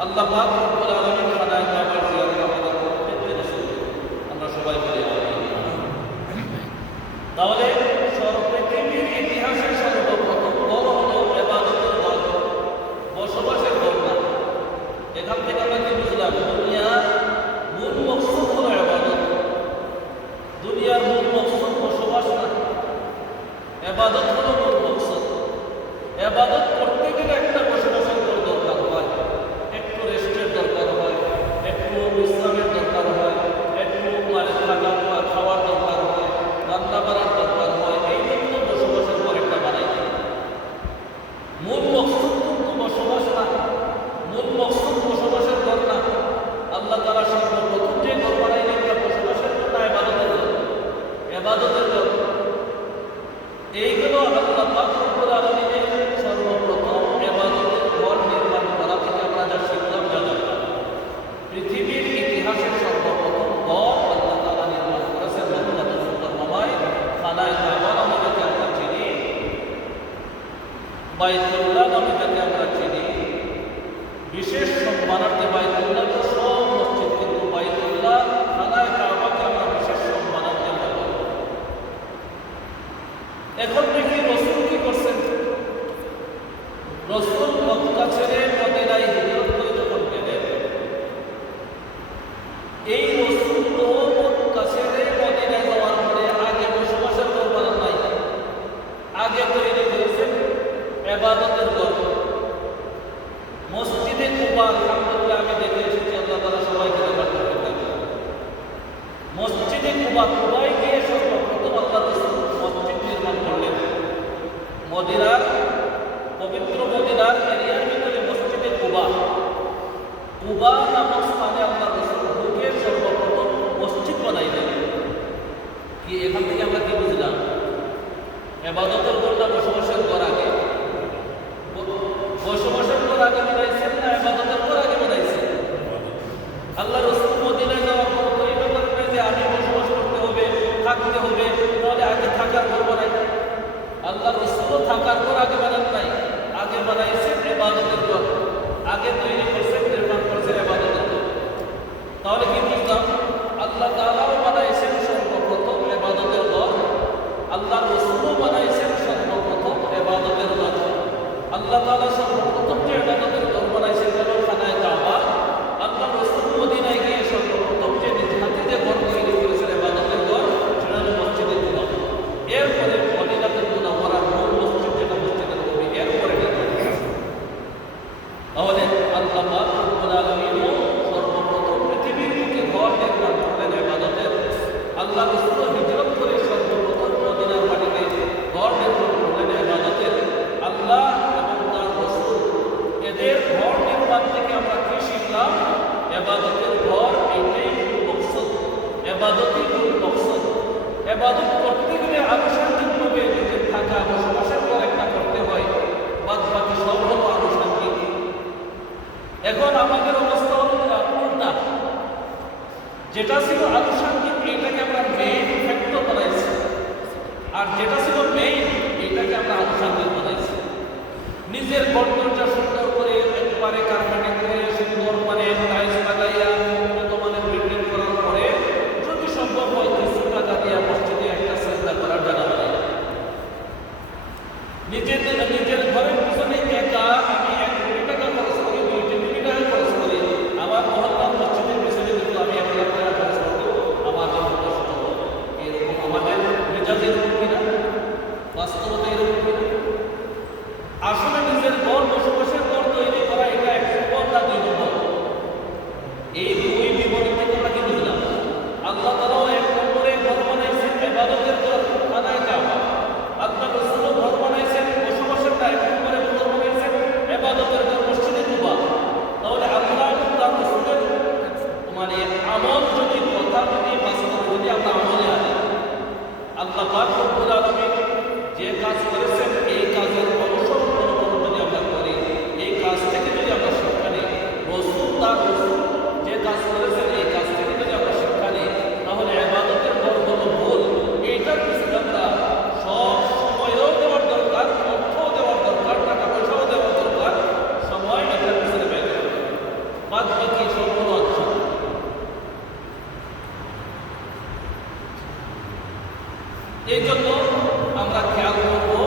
আল্লাহ পাক রব্বুল আলামিন খানায়ে কাবার জিয়ারত আমাদের প্রত্যেককে ইবাদত করতে গেলে একটা বসবাসের দরকার হয়, একটু রেস্টের দরকার হয়, একটু বিশ্রামের দরকার হয়, একটু খাওয়ার দরকার হয়, রান্না বাড়ার দরকার হয়। এই জন্য বসবাসের পর একটা বানাই। মূল মকসুদ কিন্তু বসবাস না, মূল মকসুদ বসবাসের ঘর না। আল্লাহ তাআলা সর্বপ্রথম যে ঘর বানাইলেন এটা বসবাসের জন্য, ইবাদতের জন্য, ইবাদতের জন্য। এইগুলো আল্লাহ পাক রব্বুল আলামিনের সর্বপ্রথম ইবাদতের ঘর নির্মাণ করা থেকে আমরা যা শিখলাম, যা জানলাম, পৃথিবীর ইতিহাসের সর্বপ্রথম ঘর আল্লাহ তাআলা নির্মাণ করেছেন মক্কাতুল মুকাররমায়, খানায়ে কাবা নামে যাকে আমরা চিনি, বাইতুল্লাহ নামে যাকে আমরা চিনি। বিশেষ সম্মানার্থে বাইতুল্লাহ তো সব মসজিদ, কিন্তু বাইতুল্লাহ খানায়ে কাবাকে আমরা বিশেষ সম্মানার্থে বলি। এখন দেখি রাসূল কি করছেন। রাসূল মক্কা ছেড়ে মদিনায় হিজরত করে যখন গেলেন, এই রাসূল মক্কা ছেড়ে মদিনায় যাওয়ার পরে আগে বসবাসের ঘর বানান নাই, আগে তৈরি করেছেন ইবাদতের ঘর। মসজিদে কুবা, আলহামদুলিল্লাহ আমি দেখে এসেছি, আল্লাহ তাআলা সবাইকে রহমত করবেন। মসজিদে কুবা, কুবায় গিয়ে সর্বপ্রথম আল্লাহ রাসূল মসজিদ নির্মাণ করলেন। মদিনার পবিত্র মদিনার এরিয়ার ভিতরে মসজিদে কুবা, কুবা নামক স্থানে আল্লাহ রাসূল ঢুকে সর্বপ্রথম মসজিদ বানাইলেন। কি এখান থেকে আমরা কি বুঝলাম? ইবাদতের ঘরটা বসবাসের ঘর আগে, বসবাসের ঘর আগে বানাইছেন না ইবাদতের ঘর আগে বানাইছেন? আল্লাহ রাসূল মদিনায় যাওয়ার পর তো এটা করবে যে আমি বসবাস করতে হবে, থাকতে হবে, তাহলে আগে থাকার ঘর বানাই। আল্লাহ রাসূল থাকার ঘর আগে বানান নাই, আগে বানাইছেন ইবাদতের ঘর, আগে তৈরি করছেন, নির্মাণ করছেন ইবাদতের ঘর। তাহলে কি বুঝলাম? আল্লাহ তাআলাও বানাইছেন সর্বপ্রথম ইবাদতের ঘর, আল্লাহ রাসূলও বানাইছেন সর্বপ্রথম ইবাদতের ঘর। আল্লাহ তাআলা সর্বপ্রথম যে ইবাদতের ঘর বানাইছেন হলো খানায়ে কাবা। আল্লাহ রাসূল মদিনায় গিয়ে সর্বপ্রথম যে নিজ হাতে যে ঘর তৈরি করেছেন ইবাদতের ঘর, সেটা হলো মসজিদে কুবা। এরপরে মদিনাতুল মুনাওয়ারার মূল মসজিদ যেটা মসজিদে নববী, এরপরে তাহলে আল্লাহ পাক রব্বুল আলামিন সর্বপ্রথম পৃথিবীর বুকে ঘর নির্মাণ করলেন ইবাদতের। আল্লাহ রাসূল হিজরত করে সর্বপ্রথম মদিনার মাটিতে ঘর নির্মাণ করলেন ইবাদতের। আল্লাহ এবং তার রাসূল এদের ঘর নির্মাণ থেকে আমরা কি শিখলাম? ইবাদতের ঘর এটাই মূল মকসদ, ইবাদতই মূল মকসদ। ইবাদত করতে গেলে আনুষঙ্গিকভাবে নিজের থাকা বসবাসের ঘর একটা করতে হয়, বাদ বাকি সব হলো আনুষঙ্গিক। এখন আমাদের অবস্থা হলো উল্টা, যেটা ছিল আনুষঙ্গিক এটাকে আমরা মেইন ফ্যাক্টর বানাইছি, আর যেটা ছিল মেইন এটাকে আমরা আনুষঙ্গিক বানাইছি। নিজের গড়দরজা সুন্দর করে একবারে কারখানা করে সুন্দর মানে টাইলস লাগাইয়া বর্তমানে বিল্ডিং করার পরে যদি সম্ভব হয় কিছু টাকা দিয়ে মসজিদে একটা সেজদা করার জায়গা বানাই। নিজের ঘরের পিছনে একা আমি 1 কোটি টাকা খরচ করি, 2 কোটি টাকা খরচ করি, আমার মহল্লার মসজিদের পিছনে কিন্তু আমি 1 লাখ টাকা খরচ করবো, আমার জন্য কষ্ট হবে। এরকম আমাদের মেজাজ এরকম কিনা? বাস্তবতা এরকম কিনা? আসলে নিজের ঘর বসবাসের ঘর তৈরি করা এটা 1 নম্বর না 2 নম্বর? এই 2 বিবরণ থেকে আমরা কি বুঝলাম? আল্লাহ তাআলাও 1 নম্বরে ঘর বানাইছেন ইবাদতের ঘর, খানায়ে কাবা। আল্লাহ রাসূলও ঘর বানাইছেন বসবাসের না, 1 নম্বরে ঘর বানাইছেন ইবাদতের ঘর, মসজিদে কুবা। তাহলে আল্লাহ এবং তার রাসূলের মানে আমল যদি, কথা যদি বাস্তবে যদি আমরা আমলে আনি, আল্লাহ পাক রব্বুল আলামিন যে কাজ করেছেন এই কাজের অনুসরণ যদি আমরা করি, এই কাজ থেকে যদি আমরা শিক্ষা নিই, রাসূল তার রাসূল যে কাজ করেছেন এই কাজ থেকে যদি আমরা শিক্ষা নিই, তাহলে ইবাদতের ঘর হলো মূল। এইটার পিছনে আমরা সব সময়ও দেওয়ার দরকার, অর্থও দেওয়ার দরকার, টাকা পয়সাও দেওয়ার দরকার, সময় এটার পিছনে ব্যয় করতে হবে। বাদ বাকি সব হলো আচ্ছা। এই জন্য আমরা খেয়াল করবো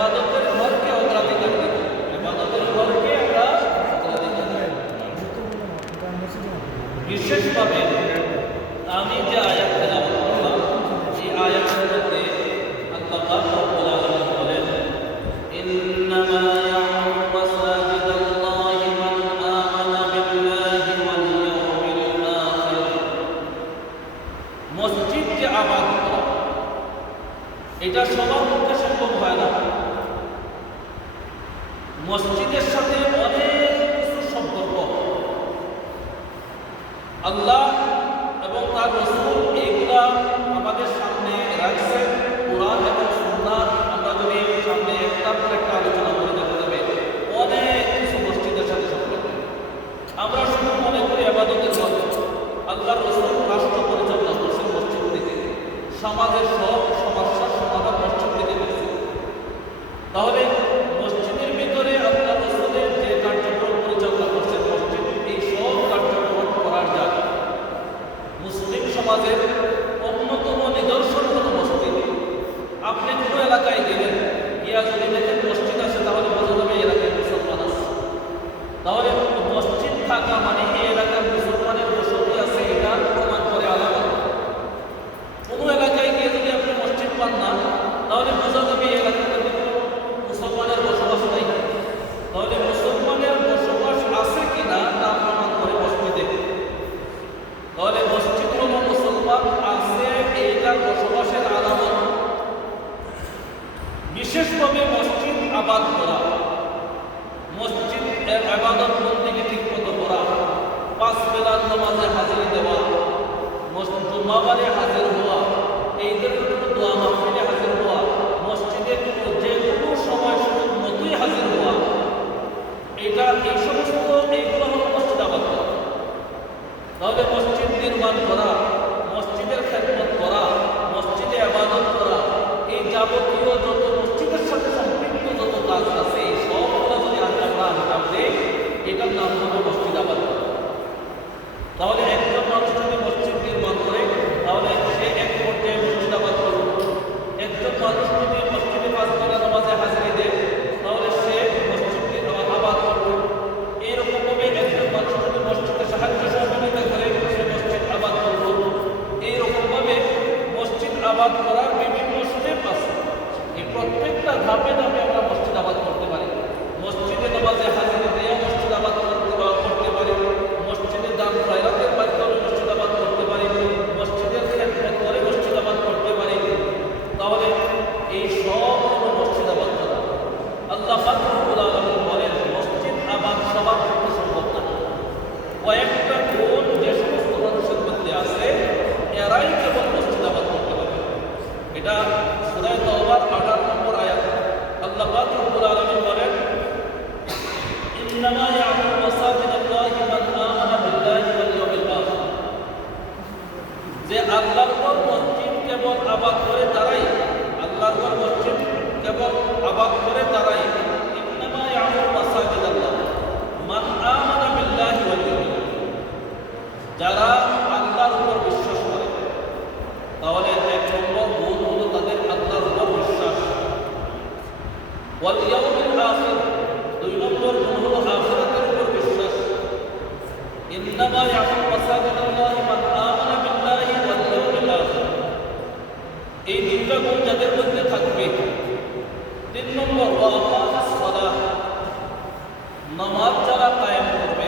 ইবাদতের ঘরকে অগ্রাধিকার দিব, ইবাদতের ঘরকে আমরা অগ্রাধিকার দেব। বিশেষভাবে আমি যে আয়াত তেলাওয়াত করলাম, এই আয়াতের মধ্যে আল্লাহ পাক রব্বুল আলামিন বলেন, ইন্নামা ইয়া'মুরু মাসাজিদাল্লাহি মান আমানা বিল্লাহি ওয়াল ইয়াউমিল আখির। মসজিদ যে আবাদ করা, এটা সবার পক্ষে সম্ভব হয় না। মসজিদের সাথে অনেক কিছু সম্পর্ক, আল্লাহ এবং তার রাসূল এগুলা আমাদের সামনে রাখছেন। কোরআন এবং সুন্নাহ আমরা যদি সামনে একটার পর একটা আলোচনা করে দেখা যাবে অনেক কিছু মসজিদের সাথে সম্পর্ক। আমরা শুধু মনে করি ইবাদতের ঘর, আল্লাহর রাসূল রাষ্ট্র পরিচালনা করছেন মসজিদ থেকে, সমাজের সব সমস্যার সমাধান মসজিদ থেকে হয়েছে। তাহলে মসজিদের ভিতরে আল্লাহর রাসূলের যে কার্যক্রম পরিচালনা করছেন মসজিদ, এই সব কার্যক্রম করার জায়গা। মুসলিম সমাজের অন্যতম নিদর্শন হল মসজিদ। আপনি কোনো এলাকায় গেলেন, গিয়া যদি দেখেন মসজিদ আছে, তাহলে বোঝা যাবে এই এলাকায় মুসলমান আছে। তাহলে মসজিদ থাকা মানে এই এলাকার মুসলমানের বসতি আছে, এটা প্রমাণ করে আলাদা। কোনো এলাকায় গিয়ে যদি আপনি মসজিদ পান না, তাহলে বোঝা যাবে এই এলাকাতে মুসলমানের বসবাস নেই। তাহলে মুসলমানের বসবাস আছে কিনা তা প্রমাণ করে মসজিদে। তাহলে মসজিদ হল মুসলমান আছে এইটার বসবাসের আলামত। বিশেষভাবে মসজিদ আবাদ করা, মসজিদ এর ইবাদত বন্দেগী ঠিকমতো করা, 5 বেলার নামাজে হাজিরি দেওয়া, জুমাবারে হাজির হওয়া, ঈদের দোয়া মাহফিলে হাজির হওয়া, মসজিদে যে কোনো সময় সুযোগ মতোই হাজির হওয়া, এটা এই সমস্ত এইগুলো হল মসজিদ আবাদ করা। তাহলে মসজিদ নির্মাণ করা, মসজিদের খেদমত করা, মসজিদে ইবাদত করা, এই যাবতীয় যত মসজিদের সাথে সম্পৃক্ত যত কাজ আছে, এই সবগুলো যদি আমরা হিসাব দিই, এটার নাম হলো মসজিদ আবাদ করা। তাহলে একজন মানুষ যদি মসজিদ নির্মাণ করে, তাহলে সে এক পর্যায়ে মসজিদ আবাদ করবে। একজন মানুষ যদি মসজিদে 5 বেলা নামাজে হাজিরি দেয়, তাহলে সে মসজিদ আবাদ করবে। এইরকমভাবে একজন মানুষ যদি মসজিদে সাহায্য সহযোগিতা করে, সে মসজিদ আবাদ করবে। এইরকমভাবে মসজিদ আবাদ করার বিভিন্ন স্টেপ আছে। এই প্রত্যেকটা ধাপে ধাপে আমরা মসজিদ আবাদ করতে পারি। মসজিদে নামাজে হাজিরি দিয়ে মসজিদ আবাদ করতে পারি, মসজিদে দান খয়রাতের মাধ্যমে মসজিদ আবাদ করতে পারি, মসজিদের খেদমত করে মসজিদ আবাদ করতে পারি। তাহলে এই সব হলো মসজিদ আবাদ করা। আল্লাহ পাক রব্বুল আলামিন বলেন, মসজিদ আবাদ সবার পক্ষে সম্ভব না। কয়েকটা গুণ যে সমস্ত মানুষের মধ্যে আছে, এরাই কেবল মসজিদ আবাদ করতে পারে। এটা সূরা তাওবার 18 নম্বর আয়াত। আল্লাহ পাক রব্বুল আলামিন বলেন, ইন্নামা ইয়া'মুরু মাসাজিদাল্লাহি মান আমানা বিল্লাহি ওয়াল ইয়াউমিল আখির। যে আল্লাহর ঘর মসজিদ কেবল আবাদ করে তারাই, আল্লাহর ঘর মসজিদ কেবল আবাদ করে তারাই। ইন্নামা ইয়া'মুরু মাসাজিদাল্লাহ মান আমানা বিল্লাহি ওয়াল ইয়াউমিল আখির। যারা আল্লাহর উপর বিশ্বাস করে, তাহলে 1 নম্বর গুণ হলো তাদের আল্লাহর উপর বিশ্বাস। ওয়াল ইয়াউমিল আখির, 2 নম্বর গুণ হলো আখিরাতের উপর বিশ্বাস। ইন্নামা ইয়া'মুরু মাসাজিদাল্লাহি মান আমানা বিল্লাহি ওয়াল ইয়াউমিল আখির। এই 2টা গুণ যাদের মধ্যে থাকবে। 3 নম্বর ওয়া আকামাস সালাহ, নামাজ যারা কায়েম করবে।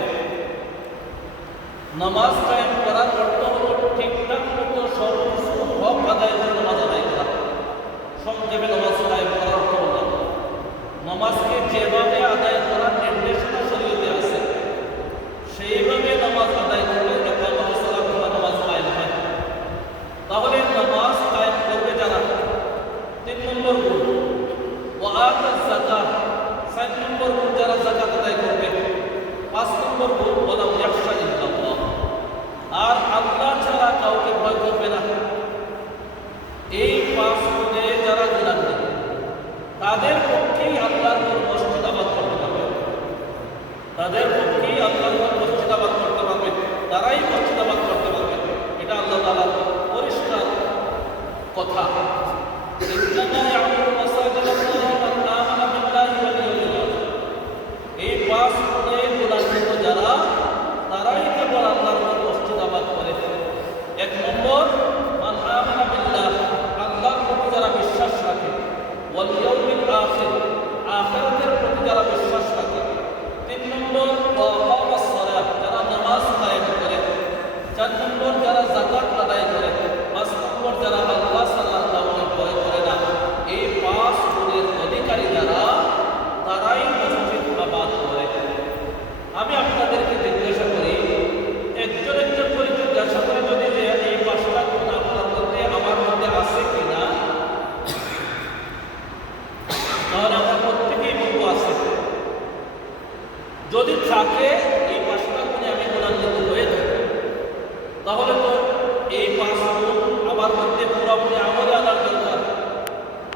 নামাজ কায়েম করার অর্থ হলো ঠিকঠাক মতো সর্বস্ব হক আদায় করে নামাজ আদায় করা। সংক্ষেপে নামাজ কায়েম করার অর্থ হলো নামাজকে যেভাবে আদায় করার নির্দেশনা শরীয়তে আছে, সেইভাবে নামাজ আদায় করলে ইকামত সালাত বা নামাজ কায়েম হয়। তাহলে নামাজ কায়েম করবে যারা, 3 নম্বর গুণ। ওয়া আতাজ যাকাত, 4 নম্বর গুণ যারা যাকাত আদায় করবে। 5 নম্বর গুণ ওয়ালা ইয়াখশা ইল্লাল্লাহ, আর আল্লাহ ছাড়া কাউকে ভয় করবে না। এই 5 গুণে যারা গুণান্বিত, তাদের পক্ষেই আল্লাহর ঘর মসজিদ আবাদ করতে পারবে। তাদের পক্ষেই আল্লাহর ঘর মসজিদ আবাদ করতে পারবে, তারাই মসজিদ আবাদ করতে পারবে। এটা আল্লাহ তাআলার পরিষ্কার কথা।